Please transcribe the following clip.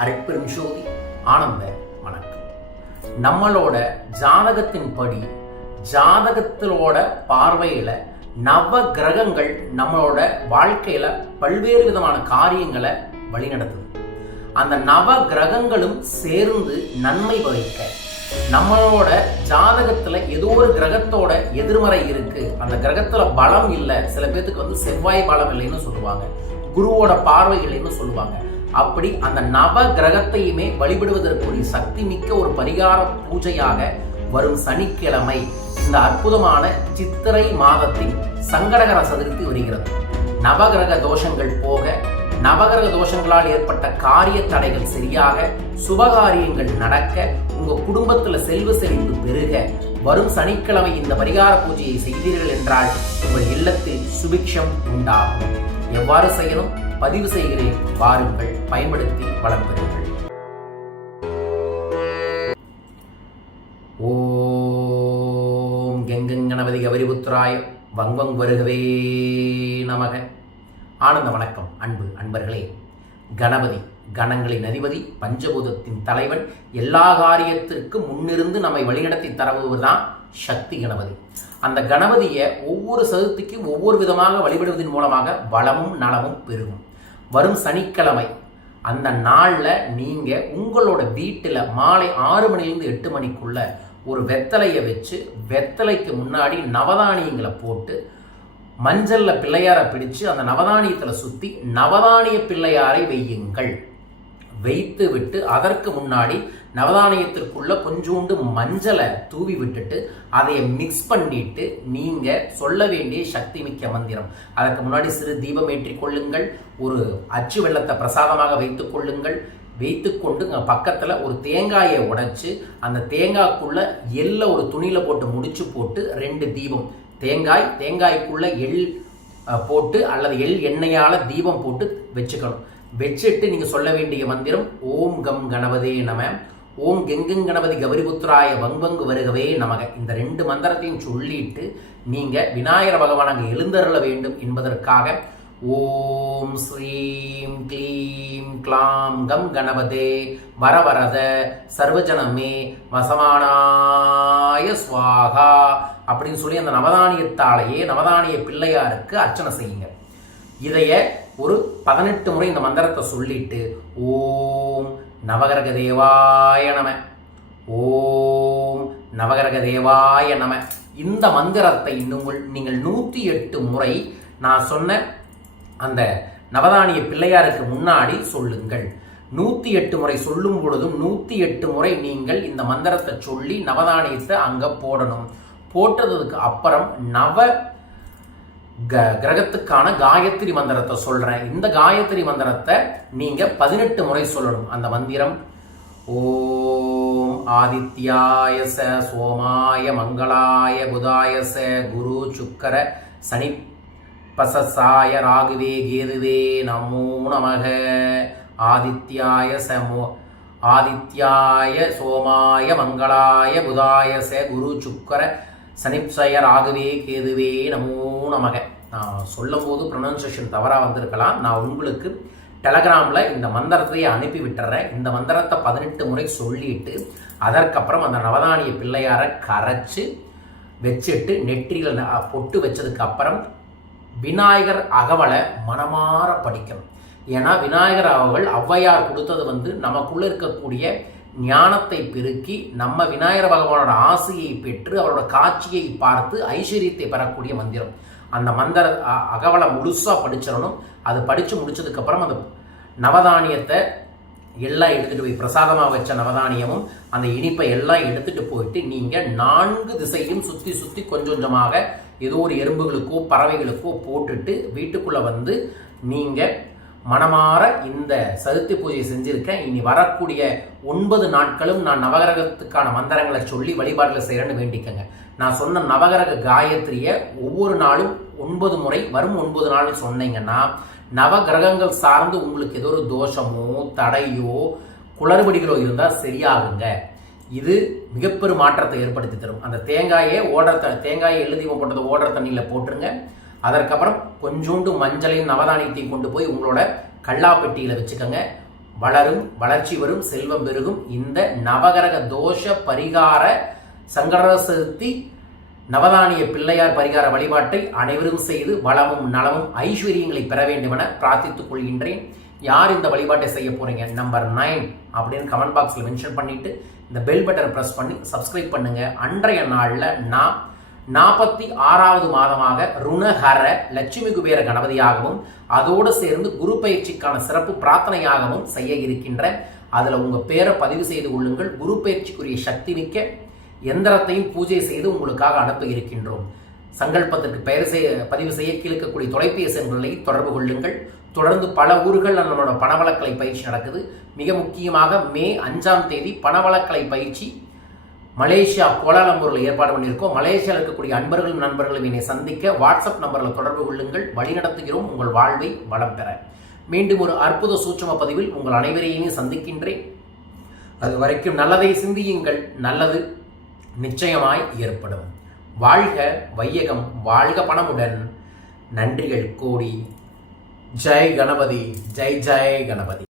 அரைப்பெரும் ஜோதி ஆனந்த வணக்கம். நம்மளோட ஜாதகத்தின் படி ஜாதகத்திலோட பார்வையில நவ கிரகங்கள் நம்மளோட வாழ்க்கையில பல்வேறு விதமான காரியங்களை வழிநடத்துது. அந்த நவ கிரகங்களும் சேர்ந்து நன்மை வகிக்க நம்மளோட ஜாதகத்துல ஏதோ ஒரு கிரகத்தோட எதிர்மறை இருக்கு அந்த கிரகத்துல பலம் இல்லை சில பேர்த்துக்கு வந்து செவ்வாய் பலம் இல்லைன்னு சொல்லுவாங்க. குருவோட பார்வை இல்லைன்னு சொல்லுவாங்க. அப்படி அந்த நவ கிரகத்தையுமே வழிபடுவதற்குரிய சக்தி மிக்க ஒரு பரிகார பூஜையாக வரும் சனிக்கிழமை இந்த அற்புதமான சித்திரை மாதத்தின் சங்கடகர சதுர்த்தி வருகிறது. நவகிரக தோஷங்கள் போக நவகிரக தோஷங்களால் ஏற்பட்ட காரிய தடைகள் சரியாக சுபகாரியங்கள் நடக்க உங்க குடும்பத்துல செல்வ செழிப்பு பெருக வரும் சனிக்கிழமை இந்த பரிகார பூஜையை செய்தீர்கள் என்றால் உங்கள் இல்லத்தில் சுபிக்ஷம் உண்டாகும். எவ்வாறு செய்யணும்? பதிவு செய்கிறேன். வாருங்கள் பயன்படுத்தி வளம் பெறுங்கள். ஓம் கெங்கங் கணபதி வங்வங் வருகவே நமக. ஆனந்த வணக்கம் அன்பு அன்பர்களே. கணபதி கணங்களின் அதிபதி பஞ்சபூதத்தின் தலைவன் எல்லா காரியத்திற்கும் முன்னிருந்து நம்மை வழிநடத்தி தரவுவதுதான் சக்தி கணபதி. அந்த கணபதியை ஒவ்வொரு சதுர்த்திக்கும் ஒவ்வொரு விதமாக வழிபடுவதன் மூலமாக வளமும் நலமும் பெருகும். வரும் சனிக்கிழமை அந்த நாளில் நீங்கள் உங்களோட வீட்டில் மாலை ஆறு மணிலேருந்து எட்டு மணிக்குள்ள ஒரு வெத்தலையை வச்சு வெத்தலைக்கு முன்னாடி நவதானியங்களை போட்டு மஞ்சளில் பிள்ளையாரை பிடிச்சு அந்த நவதானியத்தில் சுற்றி நவதானிய பிள்ளையாரை வையுங்கள் வைத்து விட்டு அதற்கு முன்னாடி நவதானியத்திற்குள்ள கொஞ்சோண்டு மஞ்சளை தூவி விட்டுட்டு அதை மிக்ஸ் பண்ணிட்டு நீங்க சொல்ல வேண்டிய சக்தி மிக்க மந்திரம். அதற்கு முன்னாடி சிறு தீபம் ஏற்றி கொள்ளுங்கள். ஒரு அச்சு வெள்ளத்தை பிரசாதமாக வைத்துக் கொள்ளுங்கள். வைத்துக்கொண்டு பக்கத்தில் ஒரு தேங்காயை உடைச்சு அந்த தேங்காய்க்குள்ள எள்ள ஒரு துணியில் போட்டு முடிச்சு போட்டு ரெண்டு தீபம். தேங்காய் தேங்காய்க்குள்ள எள் போட்டு அல்லது எள் எண்ணெயால் தீபம் போட்டு வச்சுக்கணும். பெட்ஷீட்டு நீங்கள் சொல்ல வேண்டிய மந்திரம் ஓம் கம் கணபதே நம. ஓம் கெங்கங் கணபதி கௌரிபுத்திராய வங்வங்கு வருகவே நமக. இந்த ரெண்டு மந்திரத்தையும் சொல்லிட்டு நீங்கள் விநாயகர் பகவான் அங்கே எழுந்தருள வேண்டும் என்பதற்காக ஓம் ஸ்ரீம் க்ளீம் க்ளாம் கம் கணபதே. வரவரத சர்வஜனமே வசமானாய ஸ்வாகா அப்படின்னு சொல்லி அந்த நவதானியத்தாலேயே நவதானிய பிள்ளையாருக்கு அர்ச்சனை செய்யுங்க. இதைய ஒரு பதினெட்டு முறை இந்த மந்திரத்தை சொல்லிட்டு ஓம் நவகிரக தேவாய நம ஓம் நவகிரக தேவாய நம. இந்த மந்திரத்தை நீங்கள் நீங்கள் நூற்றி எட்டு முறை நான் சொன்ன அந்த நவதானிய பிள்ளையாருக்கு முன்னாடி சொல்லுங்கள். நூற்றி எட்டு முறை சொல்லும் பொழுதும் நூற்றி எட்டு முறை நீங்கள் இந்த மந்திரத்தை சொல்லி நவதானியத்தை அங்கே போடணும். போட்டதுக்கு அப்புறம் நவ க கிரகத்துக்கான காயத்ரி மந்திரத்தை சொல்றேன். இந்த காயத்ரி மந்திரத்தை நீங்க பதினெட்டு முறை சொல்லணும். அந்த மந்திரம் ஓம் ஆதித்யாய ச சோமாய மங்களாய புதாயச குரு சுக்கர சனி பசசாய ராகுவே கேதுவே நமோ நமக. ஆதித்யாய சமோ ஆதித்யாய சோமாய மங்களாய புதாயச குரு சுக்கர சனிப்சயர் ஆகவே கேதுவே நமோ நமக. நான் சொல்லும் போது ப்ரொனன்சியேஷன் தவறாக வந்திருக்கலாம். நான் உங்களுக்கு டெலகிராமில் இந்த மந்திரத்தையே அனுப்பி விட்டுறேன். இந்த மந்திரத்தை பதினெட்டு முறை சொல்லிட்டு அதற்கப்புறம் அந்த நவதானிய பிள்ளையாரை கரைச்சி வச்சுட்டு நெற்றியில் பொட்டு வச்சதுக்கு அப்புறம் விநாயகர் அகவலை மனமாற படிக்கணும். ஏன்னா விநாயகர் அவர்கள் ஔவையார் கொடுத்தது வந்து நமக்குள்ளே இருக்கக்கூடிய ஞானத்தை பெருக்கி நம்ம விநாயகர் பகவானோட ஆசையை பெற்று அவரோட காட்சியை பார்த்து ஐஸ்வர்யத்தை பெறக்கூடிய மந்திரம். அந்த மந்திர அ- அகவலை முழுசாக படிச்சிடணும். அது படித்து முடிச்சதுக்கப்புறம் அந்த நவதானியத்தை எல்லாம் எடுத்துகிட்டு போய் பிரசாதமாக வச்ச நவதானியமும் அந்த இனிப்பை எல்லாம் எடுத்துகிட்டு போயிட்டு நீங்கள் நான்கு திசையும் சுற்றி சுற்றி கொஞ்சம் கொஞ்சமாக ஏதோ ஒரு எறும்புகளுக்கோ பறவைகளுக்கோ போட்டுட்டு வீட்டுக்குள்ளே வந்து நீங்கள் மனமாற இந்த சதுர்த்தி பூஜையை செஞ்சுருக்கேன். இனி வரக்கூடிய ஒன்பது நாட்களும் நான் நவகிரகத்துக்கான மந்திரங்களை சொல்லி வழிபாட்டில் செய்கிறேன்னு வேண்டிக்கங்க. நான் சொன்ன நவகிரக காயத்ரியை ஒவ்வொரு நாளும் ஒன்பது முறை வரும் ஒன்பது நாள் சொன்னீங்கன்னா நவகிரகங்கள் சார்ந்து உங்களுக்கு ஏதோ ஒரு தோஷமோ தடையோ குளறுபடிகளோ இருந்தால் சரியாகுங்க. இது மிகப்பெரும் மாற்றத்தை ஏற்படுத்தி தரும். அந்த தேங்காயை ஓடுற த தேங்காயை எழுதி போட்டதை ஓடுற தண்ணியில் போட்டுருங்க. அதற்கப்புறம் கொஞ்சோண்டு மஞ்சளையும் நவதானியத்தையும் கொண்டு போய் உங்களோட கல்லாப்பெட்டியில் வச்சுக்கோங்க. வளரும் வளர்ச்சி வரும் செல்வம் பெருகும். இந்த நவகரக தோஷ பரிகார சங்கட சதுர்த்தி நவதானிய பிள்ளையார் பரிகார வழிபாட்டை அனைவரும் செய்து வளமும் நலமும் ஐஸ்வர்யங்களை பெற வேண்டுமென பிரார்த்தித்துக் கொள்கின்றேன். யார் இந்த வழிபாட்டை செய்ய போறீங்க? நம்பர் நைன் அப்படின்னு கமெண்ட் பாக்ஸில் மென்ஷன் பண்ணிட்டு இந்த பெல் பட்டனை ப்ரெஸ் பண்ணி சப்ஸ்கிரைப் பண்ணுங்க. அன்றைய நாளில் நான் நாற்பத்தி ஆறாவது மாதமாக ருணஹர லட்சுமி குபேர கணபதியாகவும் அதோடு சேர்ந்து குரு பயிற்சிக்கான சிறப்பு பிரார்த்தனையாகவும் செய்ய இருக்கின்ற அதில் உங்கள் பேரை பதிவு செய்து கொள்ளுங்கள். குரு பயிற்சிக்குரிய சக்தி மிக்க எந்திரத்தையும் பூஜை செய்து உங்களுக்காக அனுப்ப இருக்கின்றோம். சங்கல்பத்திற்கு பெயர் செய்ய பதிவு செய்ய கீழக்கக்கூடிய தொலைபேசி எண்களை தொடர்பு கொள்ளுங்கள். தொடர்ந்து பல ஊர்கள் நம்மளோட பணவளக்கலை பயிற்சி நடக்குது. மிக முக்கியமாக மே அஞ்சாம் தேதி பணவளக்கலை பயிற்சி மலேசியா கோலாலம்பூரில் ஏற்பாடு பண்ணியிருக்கோம். மலேசியாவில் இருக்கக்கூடிய அன்பர்களும் நண்பர்களும் என்னை சந்திக்க வாட்ஸ்அப் நம்பரில் தொடர்பு கொள்ளுங்கள். வழிநடத்துகிறோம். உங்கள் வாழ்வை வளம் பெற. மீண்டும் ஒரு அற்புத சூட்சம பதிவில் உங்கள் அனைவரையுமே சந்திக்கின்றேன். அது வரைக்கும் நல்லதை சிந்தியுங்கள். நல்லது நிச்சயமாய் ஏற்படும். வாழ்க வையகம் வாழ்க பணமுடன். நன்றிகள் கோடி. ஜெய் கணபதி. ஜெய் ஜெய் கணபதி.